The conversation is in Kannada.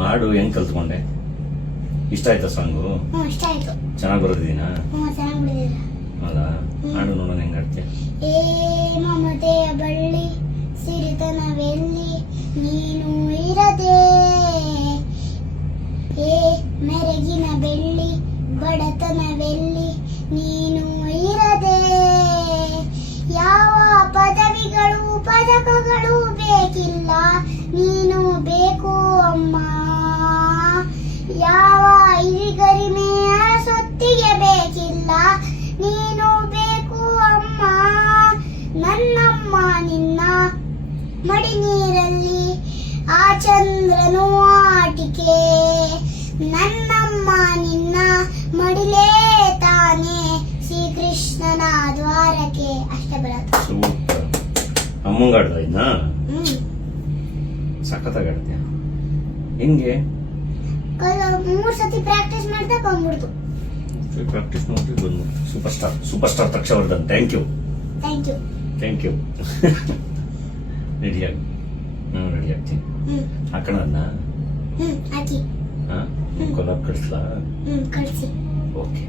ಹಾಡು ಹೆಂಗ್ ಕಲ್ತ್ಕೊಂಡೆ? ಇಷ್ಟ ಆಯ್ತಾ ಸಾಂಗು? ಇಷ್ಟ ಆಯ್ತು. ಚೆನ್ನಾಗಿ ಬರೋದಿನ? ಚೆನ್ನಾಗಿ ಬಿಡಿದಿರ. ಹೌದಾ? ಹಾಡು ನೋಡೋಣ ಹೆಂಗ್ ಆಡ್ತೀಯ? ಏ ಮಮತೆಯ ಬಳ್ಳಿ ಸಿರಿತನವೆಲ್ಲಿ ನೀನು ಇರದೆ, ಏ ಮೆರಗಿನ ಬೆಳ್ಳಿ ಬಡತನವೆಲ್ಲಿ ನೀನು ಇರದೆ, ಯಾವ ಪದವಿಗಳು ಪದಕಗಳು ಬೇಕಿಲ್ಲ ನೀನು ಬೇಕು ಅಮ್ಮ, ಯಾವ ಇರಿಗರಿಮೆಯ ಸೊತ್ತಿಗೆ ಬೇಕಿಲ್ಲ ನೀನು ಬೇಕು ಅಮ್ಮ, ನನ್ನಮ್ಮ ನಿನ್ನ ಮಡಿ ನೀರಲ್ಲಿ ಆ ಚಂದ್ರನು ಆಟಿಕೆ, ನನ್ನಮ್ಮ ನಿನ್ನ ಮಡಿಲೇ ತಾನೆ ಶ್ರೀಕೃಷ್ಣನ ದ್ವಾರಕ್ಕೆ. ಅಷ್ಟೇ ಬರತ್ತೆ. ಸೂಪರ್. ಅಮ್ಮಂಗ ಆಡ್ದ ಇದ್ನ? ಸಖತ್ತಾಗಿ ಆಡ್ತೀಯ. ಹೆಂಗೆ? 3 ಸತಿ ಪ್ರಾಕ್ಟೀಸ್ ಮಾಡ್ತಾ ಬಂದ್ಬಿಡ್ತು. ಪ್ರಾಕ್ಟೀಸ್ ಮಾಡಿ ಬಂದು super star Takshavardhan. Thank you. ರೆಡಿಯಾಗಿ ನಾನು ರೆಡಿ ಆಗ್ತೀನಿ. ಹಾಕೋಣ ಹಾಕಿ. ಕೊಲಾಬ್ ಕಳಿಸ್ಲಾ? ಕಳಿಸಿ. ಓಕೆ.